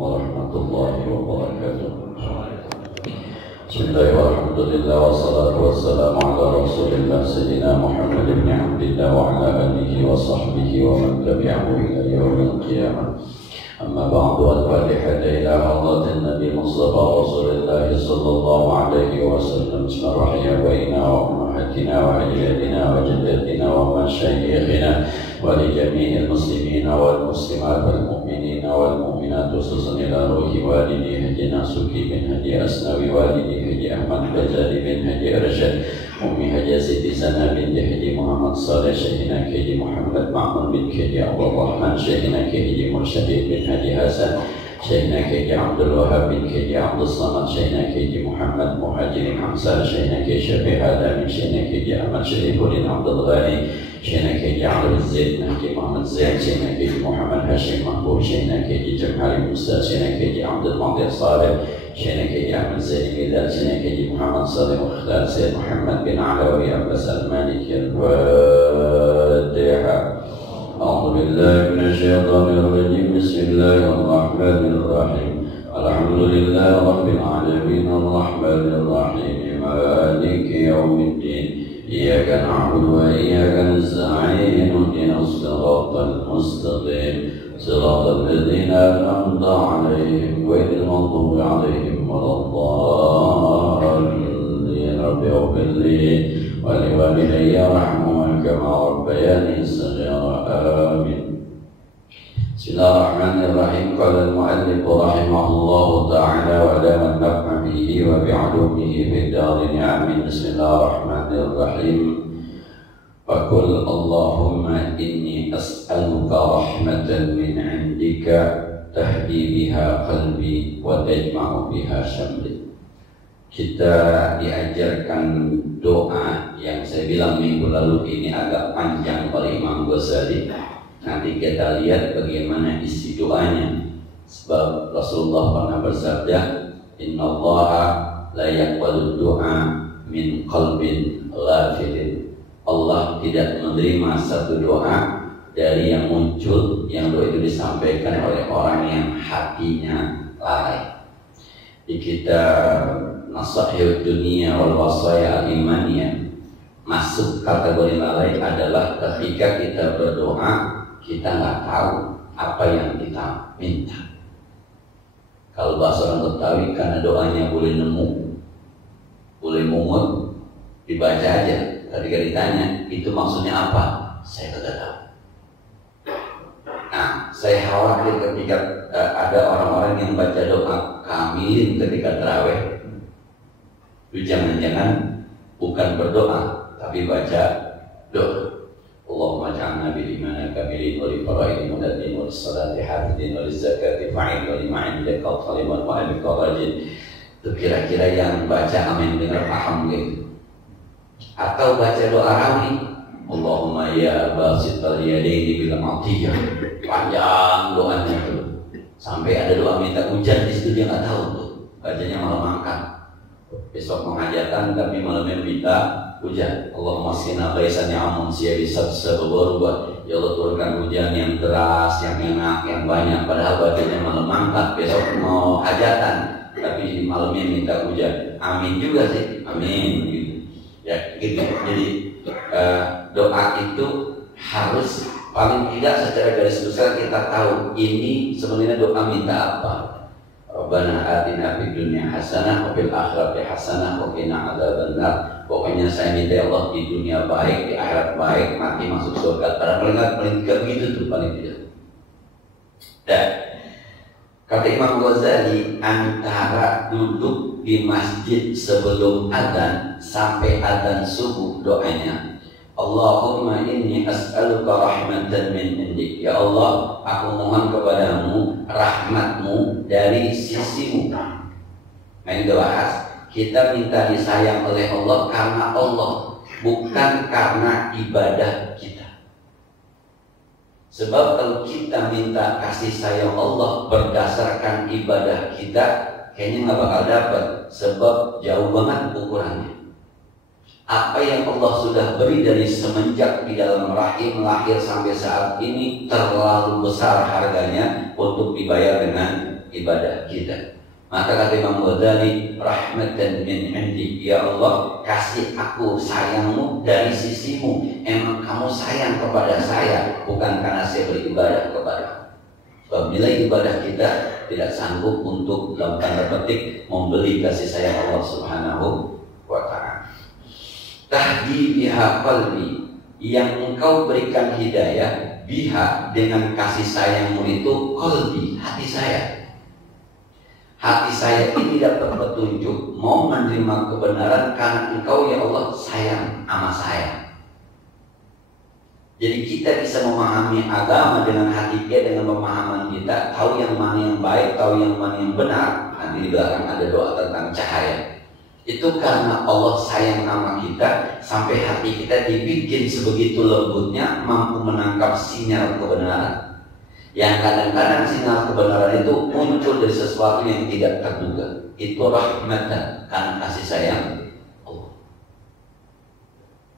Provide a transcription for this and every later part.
warahmatullahi wabarakatuh. Bismillahirrahmanirrahim. Wassalatu wassalamu ala Rasulillah Sayyidina Muhammad ibn Abdillah wa ala alihi wa sahbihi wa man tabi'ahu ila yaumil qiyamah. Amma ba'du, al-Fatihah ila hadratin Nabi Mustafa Rasulullah sallallahu alaihi wasallam. Bismillahirrahmanirrahim. Wa ummahatina wa ajdadina wa jaddatina wa masyayikhina wa li jami'il muslimina wal muslimat wal mu'minina wal mu'minat, khususan ila ruhi walidi Haji Nasuki bin Haji Asnawi, walidi Haji Ahmad Bajali bin Haji Arsyad, Ummi Haji Siti Sana bin Haji Muhammad Saleh, Syekhina Haji Muhammad Ma'mun bin Haji Abdul Rahman, Syekhina Haji Mursyid bin Haji Hasan, Syekhina Haji Abdul Wahab bin Haji Abdul Samad, Syekhina Haji Muhammad Muhajirin Hamzah, Syekhina Haji Syafi'i Adamin, Syekhina Haji Ahmad Syarifuddin Abdul Ghani, Syekhina Haji Abdul Zaid bin Haji Muhammad Zaid, Syekhina Haji Muhammad Hashim Mahbub, Syekhina Haji Jamhari Musa, Syekhina Haji Abdul Maqdir Saleh, Syekhina Haji Ahmad Zaid Gilal, Syekhina Haji Muhammad Saleh Mukhtar, Syed Muhammad bin Alawi Abbas Al-Maliki Al-Fatiha. أعوذ بالله من الشيطان الرجيم. بسم الله الرحمن الرحيم. الحمد لله رب العالمين الرحمن الرحيم مالك يوم الدين. إياك نعبد وإياك نستعين اهدنا الصراط المستقيم صراط الذين أنعمت عليهم غير المغضوب عليهم ولا الضالين. رب اغفر لي ولوالدي وارحمهما كما ربياني صغيرا. آمين. بسم الله الرحمن الرحيم. قال المؤلف رحمه الله تعالى ودام النفع به وبعلومه في الدارين. آمين. بسم الله الرحمن الرحيم. فقل اللهم إني أسألك رحمة من عندك تهدي بها قلبي وتجمع بها شملي. Kita diajarkan doa yang saya bilang minggu lalu ini agak panjang oleh Imam Ghazali. Nanti kita lihat bagaimana isi doanya. Sebab Rasulullah pernah bersabda, Innallaha la yaqbalu du'a min qalbin ghafilin. Allah tidak menerima satu doa dari yang muncul, yang doa itu disampaikan oleh orang yang hatinya lalai. Di kitab Nasahih Dunia wal Wasaya Al-Imaniyah masuk kategori lalai adalah ketika kita berdoa kita nggak tahu apa yang kita minta. Kalau bahasa orang Betawi, karena doanya boleh nemu, boleh mungut, dibaca aja. Ketika ditanya itu maksudnya apa, saya tidak tahu. Nah, saya khawatir ketika ada orang-orang yang baca doa kamilin ketika tarawih, itu jangan-jangan bukan berdoa tapi baca doa. Allahumma ja'alna bil imani kamilin wa li fara'idin mudaddin wa lis-salati hafidin wa liz-zakati fa'il wa lima'in liqat taliban wa al-qarajin. Itu kira-kira yang baca amin dengar paham gitu. Atau baca doa rawi, Allahumma ya basital yadaini bil atiyah. Panjang doanya tuh. Sampai ada doa minta hujan di situ dia enggak tahu tuh. Bacanya malam angkat. Besok menghajatan tapi malamnya minta hujan. Allahumma sqina ghaisan ya'mun siya bisab sabarubah. Ya Allah turunkan hujan yang deras, yang enak, yang banyak. Padahal bacanya malam angkat, besok mau hajatan tapi malamnya minta hujan. Amin juga sih. Amin gitu. Ya gitu. Jadi doa itu harus paling tidak secara garis besar kita tahu ini sebenarnya doa minta apa. Rabbana atina fid dunya hasanah wa fil akhirati hasanah wa qina adzabannar. Pokoknya saya minta ya Allah di dunia baik, di akhirat baik, mati masuk surga. Paling tidak begitu tuh paling tidak. Dan kata Imam Ghazali, antara duduk di masjid sebelum adzan sampai adzan subuh doanya, Allahumma inni as'aluka rahmatan min indik. Ya Allah, aku mohon kepadamu rahmatmu dari sisimu. Nah ini bahas, kita minta disayang oleh Allah karena Allah, bukan karena ibadah kita. Sebab kalau kita minta kasih sayang Allah berdasarkan ibadah kita, kayaknya nggak bakal dapat. Sebab jauh banget ukurannya. Apa yang Allah sudah beri dari semenjak di dalam rahim lahir sampai saat ini terlalu besar harganya untuk dibayar dengan ibadah kita. Maka kata Imam Ghazali, rahmatan min indi, ya Allah kasih aku sayangmu dari sisimu. Emang kamu sayang kepada saya, bukan karena saya beribadah kepada. Sebab nilai ibadah kita tidak sanggup untuk dalam tanda petik membeli kasih sayang Allah Subhanahu wa ta'ala. Tahdi biha qalbi, yang engkau berikan hidayah biha dengan kasih sayangmu itu qalbi, hati saya. Hati saya ini dapat petunjuk mau menerima kebenaran karena engkau ya Allah sayang sama saya. Jadi kita bisa memahami agama dengan hati kita, dengan pemahaman kita, tahu yang mana yang baik, tahu yang mana yang benar. Nah, di belakang ada doa tentang cahaya. Itu karena Allah sayang sama kita sampai hati kita dibikin sebegitu lembutnya mampu menangkap sinyal kebenaran. Yang kadang-kadang sinyal kebenaran itu muncul dari sesuatu yang tidak terduga. Itu rahmatan, karena kasih sayang Allah.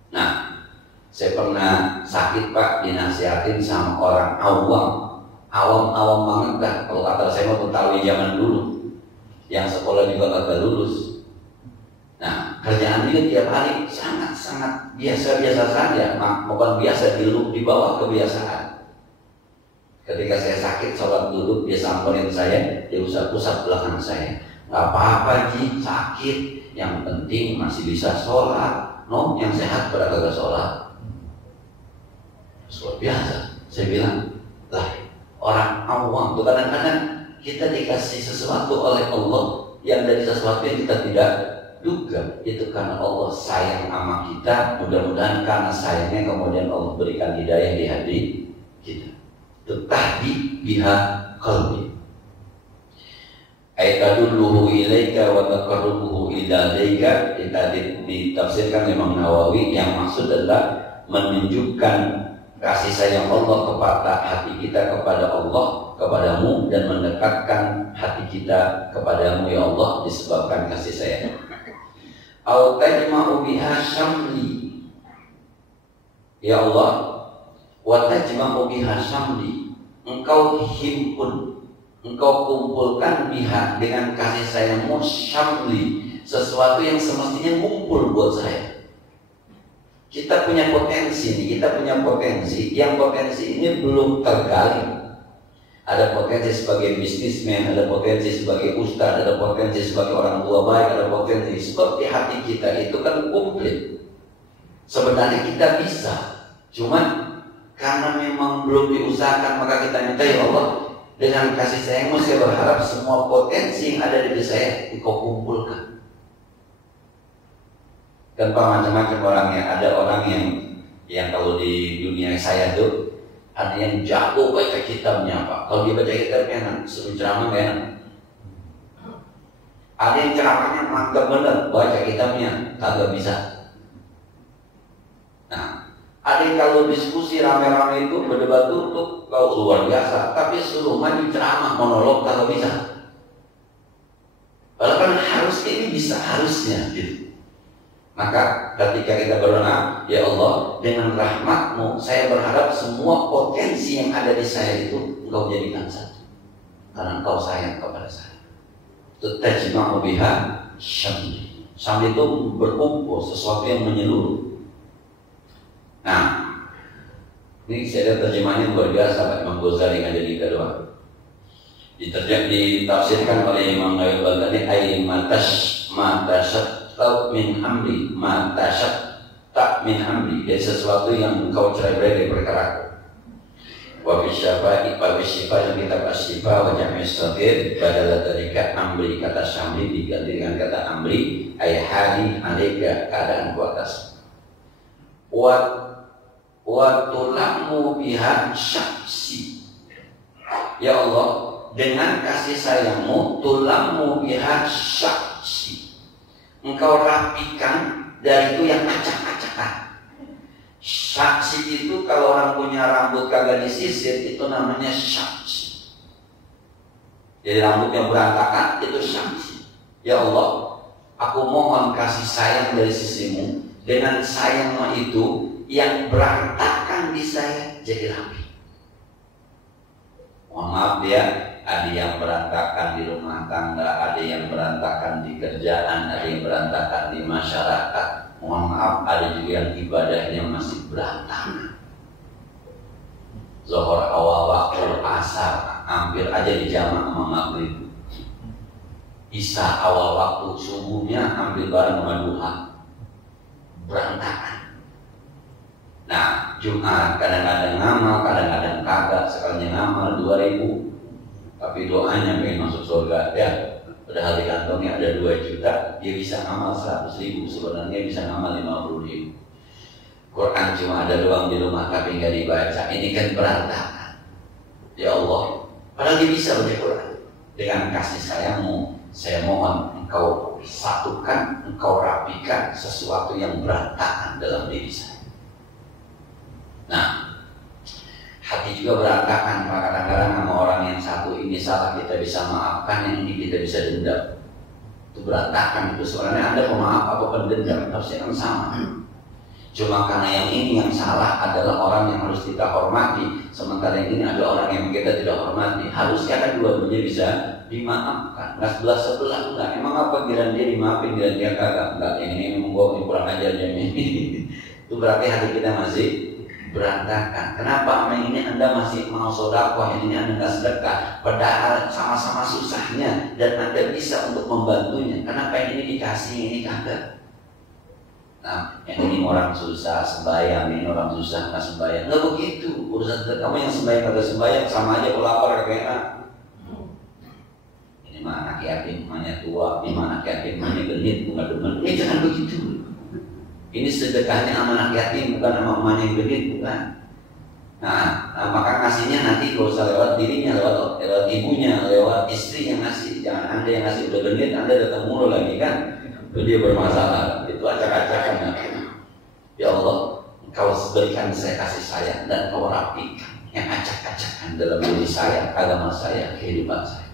Nah, saya pernah sakit Pak, dinasihatin sama orang awam banget kan. Kalau kata saya mau Betawi zaman dulu, yang sekolah juga kagak lulus. Nah, kerjaan dia tiap hari sangat-sangat biasa-biasa saja, bukan biasa, di bawah kebiasaan. Ketika saya sakit, sholat duduk, dia samperin saya, dia usap-usap belakang saya. Gak apa-apa Ji, sakit, yang penting masih bisa sholat. No, yang sehat pada kagak sholat. Luar biasa. Saya bilang, lah orang awam tuh kadang-kadang kita dikasih sesuatu oleh Allah yang dari sesuatu yang kita tidak duga. Itu karena Allah sayang sama kita. Mudah-mudahan karena sayangnya kemudian Allah berikan hidayah di hati kita. Tahdi biha qalbi, ayatadulluhu ilaika wa taqarrubuhu ilaika. Kita ditafsirkan Imam Nawawi, yang maksud adalah menunjukkan kasih sayang Allah kepada hati kita kepada Allah, kepadamu, dan mendekatkan hati kita kepadamu ya Allah disebabkan kasih sayang. Au tajma'u biha syamli, ya Allah, wa tajma'u biha syamli, engkau himpun, engkau kumpulkan biha dengan kasih sayangmu syamli, sesuatu yang semestinya ngumpul buat saya. Kita punya potensi nih, yang potensi ini belum tergali. Ada potensi sebagai bisnismen, ada potensi sebagai ustadz, ada potensi sebagai orang tua baik, ada potensi seperti hati kita itu kan komplit. Sebenarnya kita bisa, cuman karena memang belum diusahakan, maka kita minta ya Allah, dengan kasih sayangmu saya berharap semua potensi yang ada di diri saya Engkau kumpulkan. Kan Pak, macam-macam orangnya. Ada orang yang kalau di dunia saya tuh ada yang jago baca kitabnya Pak. Kalau dia baca kitabnya enak, suruh ceramah gak enak. Ada yang ceramahnya mantap bener, baca kitabnya kagak bisa. Nah, ada yang kalau diskusi rame-rame itu berdebat tutup, kau luar biasa. Tapi suruh maju ceramah monolog kagak bisa. Padahal kan harusnya ini bisa, harusnya gitu. Maka ketika kita berdoa, ya Allah, dengan rahmat-Mu saya berharap semua potensi yang ada di saya itu Engkau jadikan satu, karena Engkau sayang kepada saya. Tajma'u biha syamli. Syamli itu berkumpul, sesuatu yang menyeluruh. Nah, ini saya lihat terjemahannya luar biasa Pak Imam Ghazali yang ada di kedua. Ditafsirkan oleh Imam Ghazali, ay matashat min amri, matashat tak min amri, jadi sesuatu yang engkau cerai-berai dari perkaraku. Wa bisyifa yang kita asyifa wa jami' saghir badala dalika amri, kata syamli diganti dengan kata amri, ay hali alaika, keadaan ku atas. Wa tulamu biha syaksi, ya Allah, dengan kasih sayangmu tulamu biha syaksi, engkau rapikan dari itu yang acak-acakan. Syaksi itu kalau orang punya rambut kagak disisir itu namanya syaksi. Jadi rambutnya berantakan itu syaksi. Ya Allah, aku mohon kasih sayang dari sisimu, dengan sayangmu itu yang berantakan di saya jadi rapi. Mohon maaf ya, ada yang berantakan di rumah tangga, ada yang berantakan di kerjaan, ada yang berantakan di masyarakat. Mohon maaf, ada juga yang ibadahnya masih berantakan. Zuhur awal waktu, asar hampir aja dijamak sama maghrib. Isya awal waktu, subuhnya hampir bareng sama duha. Berantakan. Nah, Jumat kadang-kadang ngamal, kadang-kadang kagak. Sekalinya ngamal 2.000, tapi doanya pengen masuk surga. Ya, padahal di kantongnya ada 2 juta, dia bisa ngamal 100.000, sebenarnya bisa ngamal 50.000. Quran cuma ada doang di rumah tapi nggak dibaca. Ini kan berantakan. Ya Allah, padahal dia bisa baca Quran. Dengan kasih sayangmu, saya mohon engkau satukan, engkau rapikan sesuatu yang berantakan dalam diri saya. Nah, hati juga berantakan. Kadang-kadang sama orang yang satu ini salah kita bisa maafkan, yang ini kita bisa dendam. Itu berantakan itu. Sebenarnya Anda pemaaf apa pendendam harusnya kan sama. Cuma karena yang ini yang salah adalah orang yang harus kita hormati, sementara yang ini ada orang yang kita tidak hormati. Harusnya kan dua-duanya bisa dimaafkan. Nggak sebelah-sebelah enggak. Emang apa kira dia dimaafin, kira dia kagak? Enggak, ini memang kurang ajar ini. Itu berarti hati kita masih berantakan. Kenapa sama ini Anda masih mau sedekah, yang ini Anda nggak sedekah? Padahal sama-sama susahnya dan Anda bisa untuk membantunya. Kenapa yang ini dikasih, ini kagak? Nah, yang ini orang susah sembahyang, ini orang susah nggak sembahyang. Nggak begitu. Urusan kamu yang sembahyang kagak sembahyang sama aja. Kalau lapar kagak enak. Ini mah anak yatim, emaknya tua. Ini mah anak yatim, emaknya genit, bukan demen. Ini jangan begitu. Ini sedekahnya sama anak yatim, bukan sama emaknya yang genit, bukan. Nah, maka ngasihnya nanti gak usah lewat dirinya, lewat ibunya, lewat istri yang ngasih. Jangan Anda yang ngasih udah genit, Anda datang mulu lagi kan. Itu dia bermasalah, itu acak-acakan. Ya Allah, Engkau berikan saya kasih sayang dan Engkau rapikan yang acak-acakan dalam diri saya, agama saya, kehidupan saya.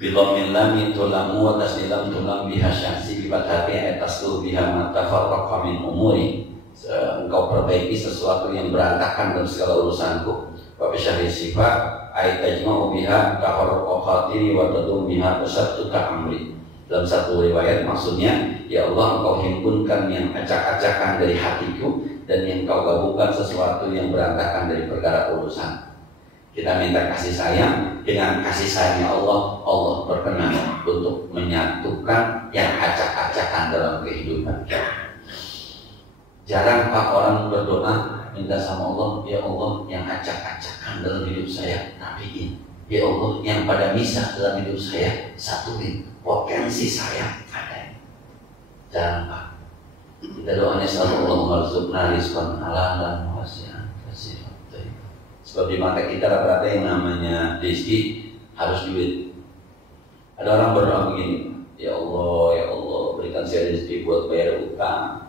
Billamin lami tulamu wa tasnilam tulam biha syahsi bibatati etaslu biha matafarraqa min umuri. Engkau perbaiki sesuatu yang berantakan dalam segala urusanku. Wa bisyahri sifat aitajma'u biha tafarraqa khatiri wa tadum biha tasattuka amri. Dalam satu riwayat maksudnya, ya Allah Engkau himpunkan yang acak-acakan dari hatiku dan yang Engkau gabungkan sesuatu yang berantakan dari perkara urusan. Kita minta kasih sayang, dengan kasih sayangnya Allah, Allah berkenan untuk menyatukan yang acak-acakan dalam kehidupan kita. Jarang Pak orang berdoa minta sama Allah, ya Allah yang acak-acakan dalam hidup saya rapiin. Ya Allah yang pada misah dalam hidup saya satuin. Potensi saya ada. Jangan Pak. Kita doanya selalu Allahumma rzuqna rizqan halalan wasi'an katsiran. Sebab di mata kita rata-rata yang namanya rezeki harus duit. Ada orang berdoa begini, ya Allah berikan saya rezeki buat bayar utang.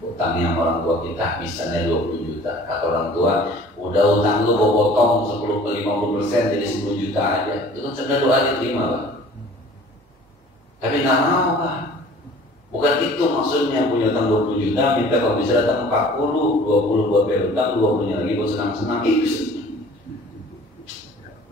Utang yang orang tua kita misalnya 20 juta. Kata orang tua, udah utang lu bawa potong 10-50% jadi 10 juta aja. Itu kan sudah doa diterima Pak. Tapi nggak mau Pak. Bukan itu maksudnya, punya utang 20 juta, minta kalau bisa datang 40, 20 buat bayar utang, 20-nya lagi buat senang-senang. Itu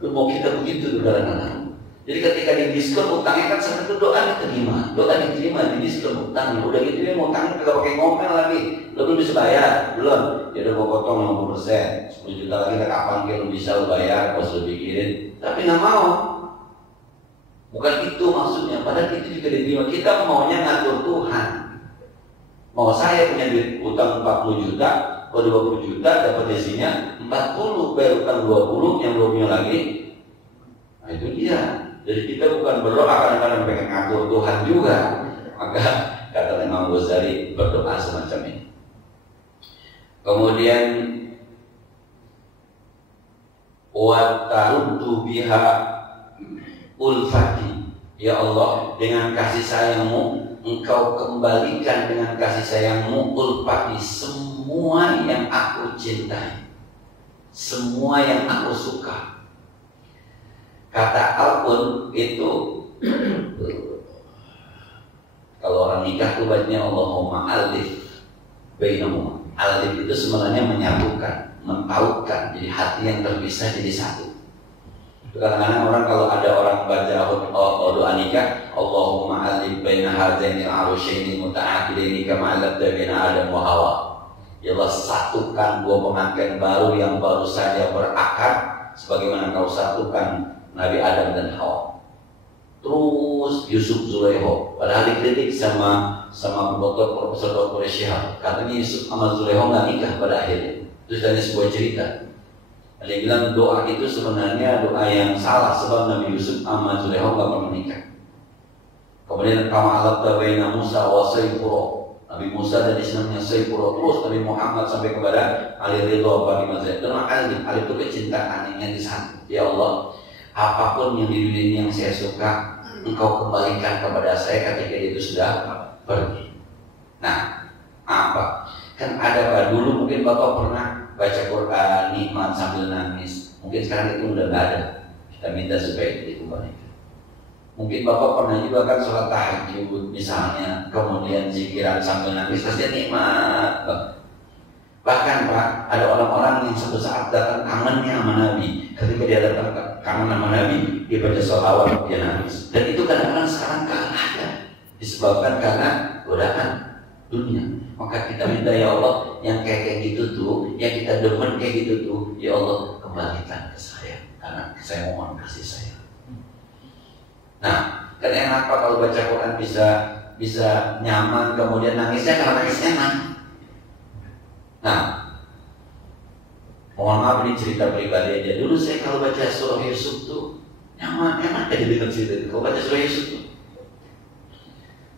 lu mau kita begitu kadang-kadang. Jadi ketika di diskon utangnya kan sampai itu doa diterima, di diskon utangnya. Udah gitu ya utangnya kagak pakai ngomel lagi. Lu belum bisa bayar, belum. Ya udah gua potong 50%, 10 juta lagi kapan lu bisa lu bayar, pas lu pikirin. Tapi nggak mau. Bukan itu maksudnya, padahal itu juga diterima. Kita maunya ngatur Tuhan. Mau saya punya duit utang 40 juta, kalau 20 juta dapat isinya 40, bayar utang 20, yang 20-nya lagi. Nah itu dia. Jadi kita bukan berdoa kadang-kadang pengen ngatur Tuhan juga. Maka kata Imam Ghazali berdoa semacam ini. Kemudian wa taruddu biha ulfati. Ya Allah, dengan kasih sayangmu Engkau kembalikan dengan kasih sayangmu ulfati, semua yang aku cintai, semua yang aku suka. Kata alpun itu kalau orang nikah tuh bacanya Allahumma alif bainahuma. Alif itu sebenarnya menyatukan, mentautkan, jadi hati yang terpisah jadi satu. Kadang-kadang orang kalau ada orang baca doa nikah, Allahumma alif baina hadaini al-arusyaini muta'aqidaini kama alafta baina Adam wa Hawa. Ya Allah, satukan dua pengantin baru yang baru saja berakad sebagaimana kau satukan Nabi Adam dan Hawa. Terus Yusuf Zulaiho, padahal dikritik sama Profesor Dr. Syihab, katanya Yusuf sama Zulaiho nggak nikah pada akhirnya. Terus ada sebuah cerita. Ada yang bilang doa itu sebenarnya doa yang salah sebab Nabi Yusuf sama Zulaiho nggak pernah menikah. Kemudian kama alafta baina Musa wa Saifuro, Nabi Musa dan istrinya Saifuro, terus Nabi Muhammad sampai kepada Ali Ridho Bani Mazhab. Dan Ali itu kecintaan yang di sana. Ya Allah, apapun yang di dunia ini yang saya suka, Engkau kembalikan kepada saya ketika itu sudah pergi. Nah, apa? Kan ada Pak, dulu mungkin Bapak pernah baca Quran nikmat sambil nangis. Mungkin sekarang itu udah nggak ada. Kita minta supaya itu dikembalikan. Mungkin Bapak pernah juga kan sholat tahajud misalnya, kemudian zikiran sambil nangis, pasti nikmat. Bahkan Pak, ada orang-orang yang suatu saat datang kangennya sama Nabi. Ketika dia datang kangen sama Nabi, dia baca sholawat, dia nangis. Dan itu kadang-kadang sekarang nggak ada, disebabkan karena godaan dunia. Maka kita minta ya Allah, yang kayak gitu tuh, yang kita demen kayak gitu tuh, ya Allah kembalikan ke saya, karena saya mohon kasih saya. Nah, kan enak Pak kalau baca Quran bisa nyaman, kemudian nangisnya karena nangis enak. Nah, mohon maaf ini cerita pribadi aja. Dulu saya kalau baca surah Yusuf tuh nyaman aja dengar cerita itu. Kalau baca surah Yusuf tuh.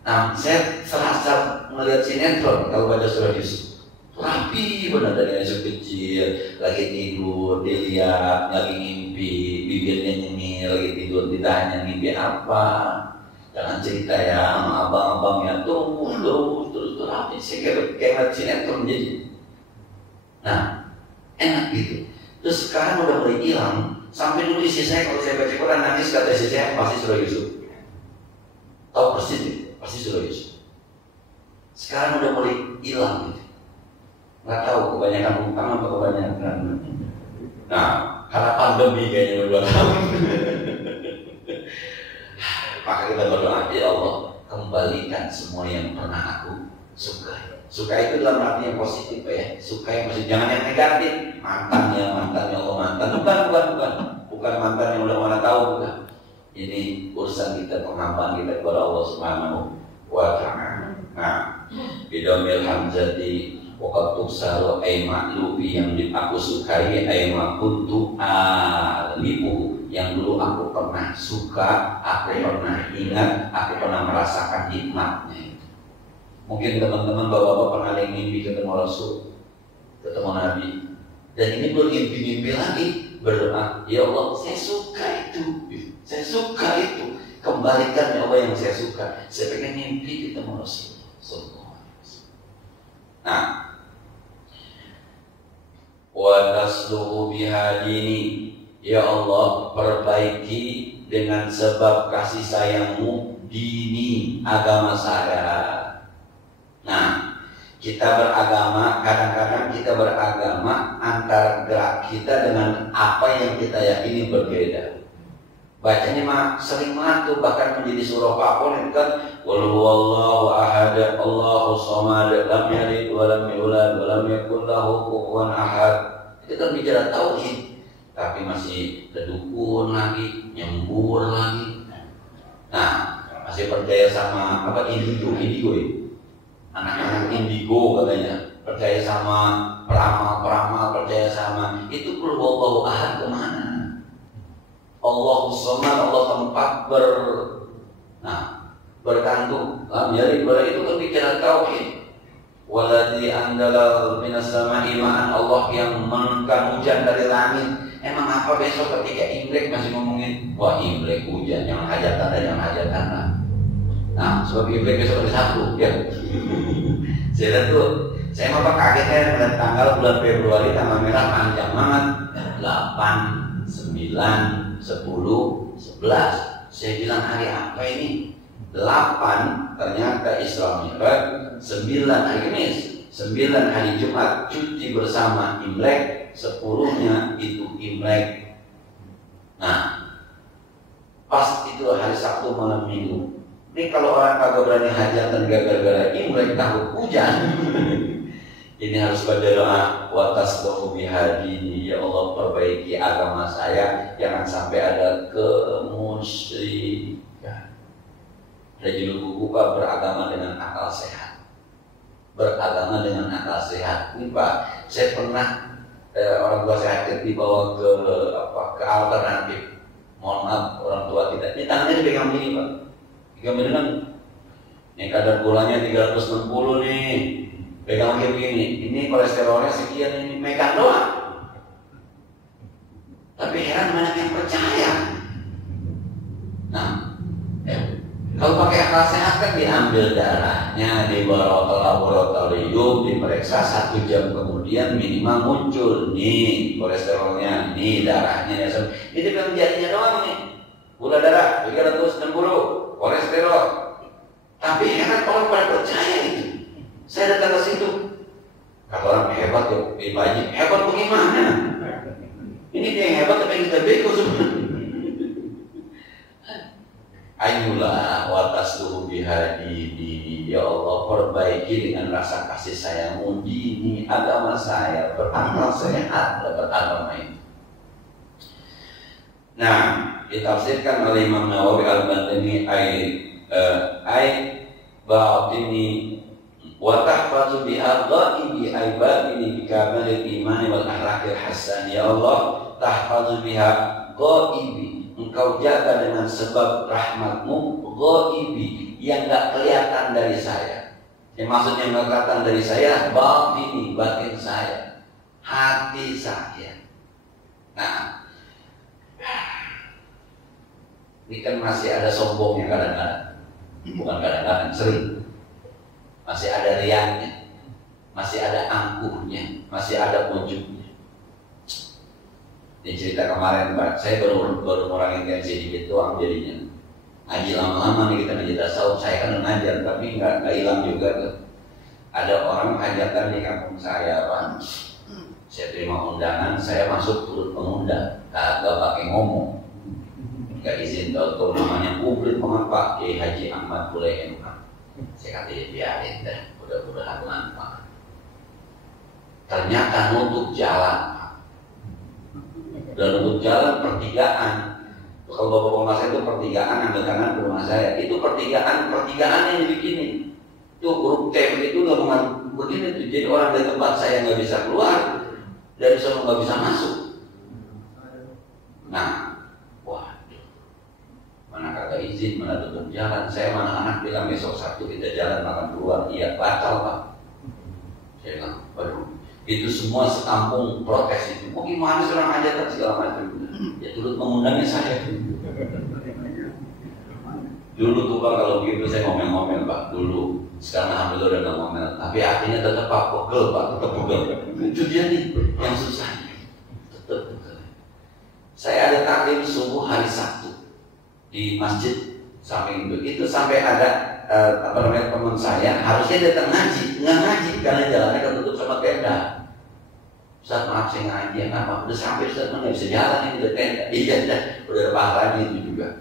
Nah, saya serasa melihat sinetron kalau baca surah Yusuf. Rapi benar dari Yusuf kecil, lagi tidur, dilihat, lagi ngimpi, bibirnya nyengir, lagi tidur ditanya mimpi apa. Jangan cerita ya sama abang-abang ya, terus rapi. Saya kayak sinetron jadi. Nah, enak gitu. Terus sekarang udah mulai hilang. Sampai dulu istri saya kalau saya baca Quran nangis, kata istri saya pasti surah Yusuf. Tahu persis nih, pasti surah Yusuf. Sekarang udah mulai hilang gitu. Nggak tahu kebanyakan utang atau kebanyakan. Nah, karena pandemi kayaknya udah 2 tahun. Maka kita berdoa, ya Allah kembalikan semua yang pernah aku sukai. Suka itu dalam arti yang positif ya. Suka yang positif, jangan yang negatif. Mantan ya Allah mantan. Bukan mantan yang udah mana tahu, bukan. Ini urusan kita, penghambaan kita kepada Allah Subhanahu wa Ta'ala. Nah, bidomil hamzati waqad tuksaru ay ma'lubi, yang aku sukai ay ma kuntu alibu, yang dulu aku pernah suka, aku pernah ingat, aku pernah merasakan nikmatnya. Mungkin teman-teman bapak-bapak pernah ada yang mimpi ketemu Rasul, ketemu Nabi, dan ini belum mimpi-mimpi lagi, berdoa, ya Allah saya suka itu, kembalikan ya Allah yang saya suka, saya pengen mimpi ketemu Rasul. Nah, wa tasluhu bihadini, ya Allah perbaiki dengan sebab kasih sayangmu dini, agama saya. Nah, kita beragama, kadang-kadang kita beragama antara gerak kita dengan apa yang kita yakini berbeda. Bacanya mah sering mantu, bahkan menjadi surah favorit kan, qul huwallahu ahad, Allahu samad, lam yalid wa lam yulad wa lam yakul lahu kufuwan ahad. Itu kan bicara tauhid, tapi masih ledukun lagi, nyembur lagi. Nah, masih percaya sama apa indigo ya. Anak-anak indigo katanya, percaya sama peramal, percaya sama itu. Qul huwallahu ahad kemana? Allahu samad, Allah tempat bergantung. Jadi itu kan bicara tauhid. Waladzi anzala minas sama'i ma'an, Allah yang menurunkan hujan dari langit. Emang apa besok ketika Imlek masih ngomongin wah Imlek hujan, yang hajatan lah. Nah, sebab Imlek besok hari Sabtu ya. Saya lihat tuh, saya mah kaget ya melihat tanggal bulan Februari, tanggal merah panjang banget, 8, 9, 10, 11. Saya bilang hari apa ini? 8 ternyata Isra Mi'raj, 9 hari Kamis, 9 hari Jumat cuti bersama Imlek, 10-nya itu Imlek. Nah, pas itu hari Sabtu malam Minggu. Ini kalau orang kagak berani hajatan gara-gara Imlek takut hujan. Ini harus baca doa wa tasluhu bihadini, ya Allah perbaiki agama saya, jangan sampai ada kemusyrikan. Rajulul buka beragama dengan akal sehat. Beragama dengan akal sehat. Ini Pak, saya pernah orang tua saya dibawa ke alternatif. Mohon maaf orang tua kita. Ini tangannya dipegang begini Pak. Pegang begini kan. Ini kadar gulanya 360 nih. Pegang lagi begini. Ini kolesterolnya sekian ini. Megang doang. Tapi heran banyak yang percaya. Nah, kalau pakai akal sehat kan diambil darahnya, dibawa ke laboratorium, diperiksa 1 jam kemudian minimal muncul nih kolesterolnya, nih darahnya, itu kan jadinya doang nih, gula darah 360, kolesterol. Tapi hebat orang pada percaya itu. Saya datang ke situ, kata orang hebat ya, Pak, hebat bagaimana? Ini dia yang hebat tapi kita bego sebenarnya. Ayolah watasluhu bihadini, ya Allah perbaiki dengan rasa kasih sayangmu dini agama saya, berakal sehat dapat agama ini. Nah, ditafsirkan oleh Imam Nawawi Al-Batini ay batini wa tahfazu biha ghaibi ay batini bi kamalil iman wal akhlaqil hasan. Ya Allah tahfazu biha ghaibi, Engkau jaga dengan sebab rahmatmu ghaibi, yang gak kelihatan dari saya. Yang maksudnya gak kelihatan dari saya, batini, batin saya, hati saya. Nah, ini kan masih ada sombongnya kadang-kadang. Bukan kadang-kadang, sering. Masih ada riaknya, masih ada angkuhnya, masih ada ujungnya. Ini cerita kemarin Pak, saya baru ngurangin tensi dikit doang jadinya. Ngaji lama-lama nih kita ngaji tasawuf, saya kan ngajar tapi nggak hilang juga tuh. Ada orang hajatan di kampung saya Pak. Saya terima undangan, saya masuk turut pengundang, nggak pakai ngomong, nggak izin tahu namanya publik mengapa Kiai Haji Ahmad Bule MK. Saya kata biarin dah, mudah-mudahan manfaat. Ternyata nutup jalan. Dan untuk jalan pertigaan, kalau bapak rumah saya itu pertigaan ambil kanan ke rumah saya, itu pertigaan yang dibikinin. Itu huruf T itu gabungan begini tuh, jadi orang dari tempat saya nggak bisa keluar, dari sana nggak bisa masuk. Nah, waduh, mana kagak izin, mana tutup jalan. Saya mana anak bilang besok Sabtu kita jalan makan keluar, iya batal Pak. Saya bilang, waduh. Itu semua sekampung protes itu. Oh gimana seorang hajatan segala macam. Ya turut mengundangnya saya. Dulu tuh Pak kalau begitu saya ngomel-ngomel Pak dulu. Sekarang alhamdulillah udah gak ngomel. Tapi hatinya tetap Pak pegel Pak, tetap pegel. Itu dia nih yang susah. Tetap pegel. Saya ada taklim subuh hari Sabtu di masjid samping itu sampai ada teman saya harusnya datang ngaji, nggak ngaji karena jalannya ketutup sama tenda. Ustaz maaf saya ngaji, apa? Udah sampai Ustaz mana bisa jalan ini udah tenda. Iya udah pahalanya itu juga.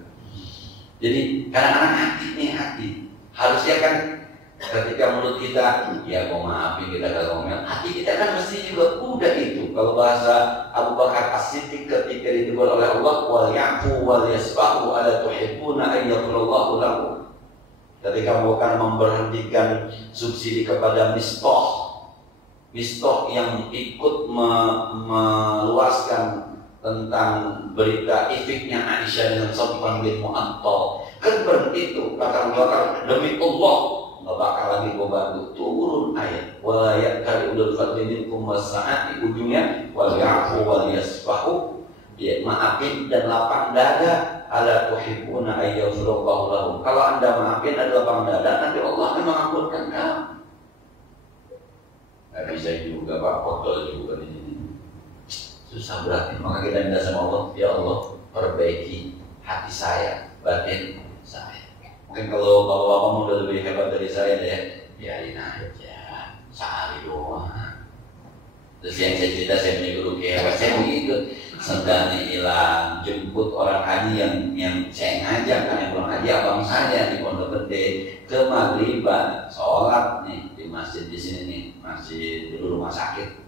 Jadi kadang-kadang hati harusnya kan ketika mulut kita ya mau maafin kita kalau ngomel, hati kita kan mesti juga udah itu. Kalau bahasa Abu Bakar As-Siddiq ketika ditegur oleh Allah wal ya'fu wal yasfahu ala tuhibbuna ay yaghfirallahu lakum. Ketika bukan memberhentikan subsidi kepada Mistoh yang ikut meluaskan tentang berita ifiknya Aisyah dengan Sofwan bin Mu'attal, kan berhenti itu kata Abu Bakar, demi Allah nggak bakal lagi gue bantu. Turun ayat wa ya'kali udul fadli minkum wasa'ati, ujungnya wal ya'fu wal yasfahu, ya maafin dan lapang dada. Ala tuhibbuna ayyaghfirallahu lahum. Kalau Anda maafin ada lapang dada, nanti Allah akan mengampunkan kamu. Gak bisa juga Pak, pegel juga di sini. Susah berarti. Maka kita minta sama Allah, ya Allah perbaiki hati saya, batin saya. Mungkin kalau bapak-bapak udah lebih hebat dari saya deh, biarin aja, sehari doang. Terus yang saya cerita saya punya guru kayak saya begitu. sendalnya hilang, jemput orang haji yang saya ngajak kan yang belum haji abang saya di Pondok Gede ke maghriban sholat nih di masjid di sini nih, masjid dulu rumah sakit,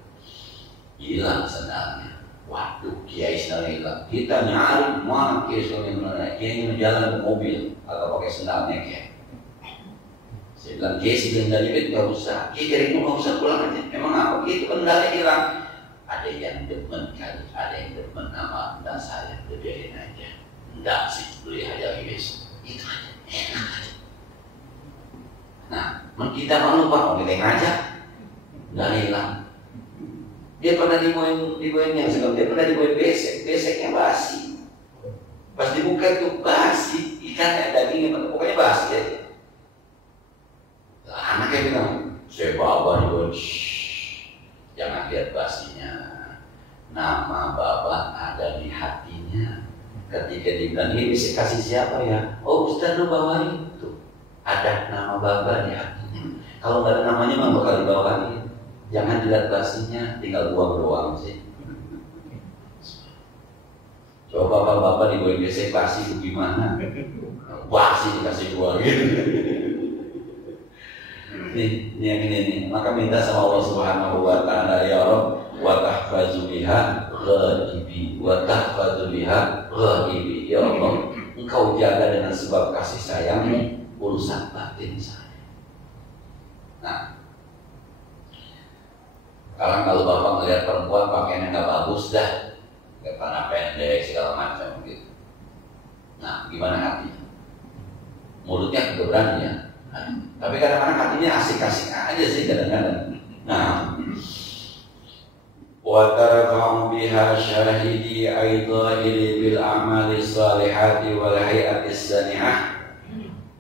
hilang sendalnya. Waduh, kiai sendalnya hilang. Kita nyari mana kiai sendalnya, kiai jalan ke mobil atau pakai sendalnya kiai. Saya bilang kiai sebelum dari itu nggak usah, kiai dari nggak usah pulang aja. Emang apa? Kiai itu sendalnya hilang. Ada yang demen kali, ada yang demen nama anda saya, biarin aja. Enggak sih, beli aja guys. Itu aja, enak aja. Nah, kita mau lupa, kita ngajak, nggak hilang. Dia pernah dibuain yang sekarang, dia pernah dibuain beseknya basi. Pas dibuka itu basi, ikannya dagingnya, pokoknya basi aja. Anaknya bilang, saya bawa dibuain, jangan lihat basinya. Nama Bapak ada di hatinya. Ketika dibilang ini bisa kasih siapa ya? Oh Ustaz lu bawain tuh. Ada nama Bapak di hatinya. Kalau nggak ada namanya mah bakal dibawain. Jangan dilihat basinya, tinggal buang doang sih. Coba bapak dibawain besek basi itu gimana? Basi dikasih buang gitu. Nih, yang ini nih. Maka minta sama Allah Subhanahu wa taala, ya Rabb, wa tahfazu biha ghaibi, wa tahfazu biha ghaibi. Ya Allah, Engkau jaga dengan sebab kasih sayang-Mu urusan batin saya. Nah, kalau bapak melihat perempuan pakaiannya nggak bagus dah, kayak celana pendek segala macam gitu. Nah, gimana hatinya? Mulutnya keberanian ya. Tapi kadang-kadang hatinya asik-asik aja sih kadang-kadang. Nah, wa tarfa'u biha syahidi aidha'ili bil a'mali salihati wal hayati sanihah.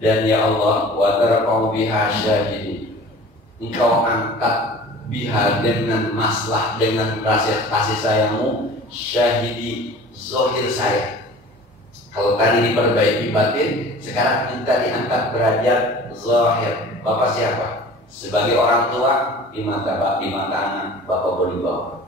Dan ya Allah, wa tarfa'u biha syahidi, Engkau angkat biha dengan maslah, dengan kasih sayangmu, syahidi zahir saya. Kalau tadi diperbaiki batin, sekarang minta diangkat derajat zahir. Bapak siapa? Sebagai orang tua, di mata anak, Bapak berwibawa.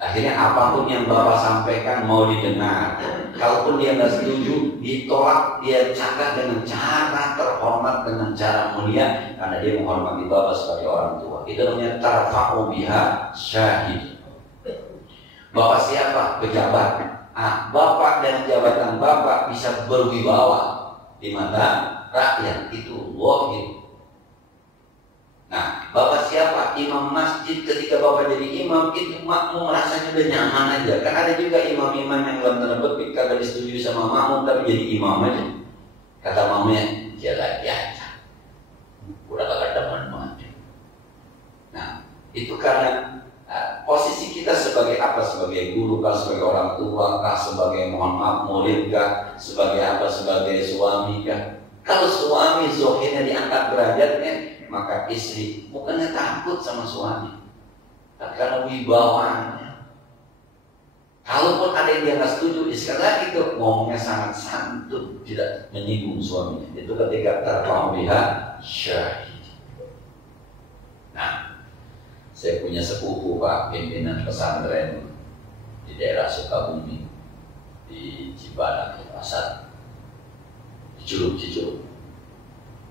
Akhirnya apapun yang Bapak sampaikan mau didengar. Kalaupun dia nggak setuju, ditolak, dia cakap dengan cara terhormat, dengan cara mulia, karena dia menghormati Bapak sebagai orang tua. Itu namanya tarfa'u biha syahid. Bapak siapa? Pejabat. Bapak dan jabatan Bapak bisa berwibawa di mata rakyat, itu wahid. Nah, Bapak siapa? Imam masjid. Ketika Bapak jadi imam, itu makmum rasanya udah nyaman aja. Kan ada juga imam-imam yang dalam tanda petik kagak disetujui sama makmum tapi jadi imam aja. Kata makmumnya, jalan aja. Udah kagak demen banget. Nah, itu karena posisi kita sebagai apa? Sebagai guru kah, sebagai orang tua kah, sebagai mohon maaf murid kah, sebagai apa? Sebagai suami kah? Kalau suami zohirnya diangkat derajatnya, maka istri bukannya takut sama suami, tapi karena wibawanya. Kalaupun ada yang dia nggak setuju, sekali itu ngomongnya sangat santun, tidak menyinggung suaminya. Itu ketika tarfa'u biha syahid. Nah, saya punya sepupu Pak, pimpinan pesantren di daerah Sukabumi, di Cibadak, di Pasar, di Curug,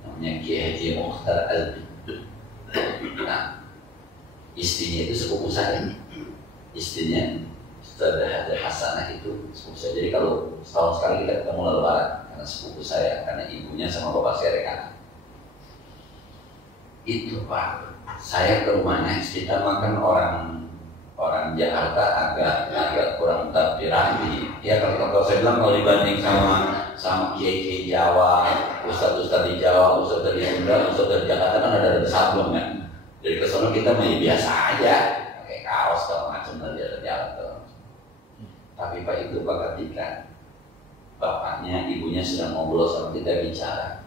namanya Kiai Haji Mukhtar Al-Biddu. Nah, istrinya itu sepupu saya. Istrinya Ustaz Hasanah itu sepupu saya. Jadi kalau setahun sekali kita ketemu lebaran, karena sepupu saya, karena ibunya sama bapak saya rekan. Itu Pak, saya ke rumahnya, kita makan orang Jakarta agak kurang rapi. Ya kalau saya bilang, kalau dibanding sama kiai Jawa, ustadz di Jawa, ustadz di Sunda, ustadz di Jakarta kan ada sablon kan. Dari kesana kita main biasa aja, pakai kaos segala macam dan jalan. Tapi Pak itu Pak, ketika bapaknya, ibunya sedang ngobrol sama kita bicara,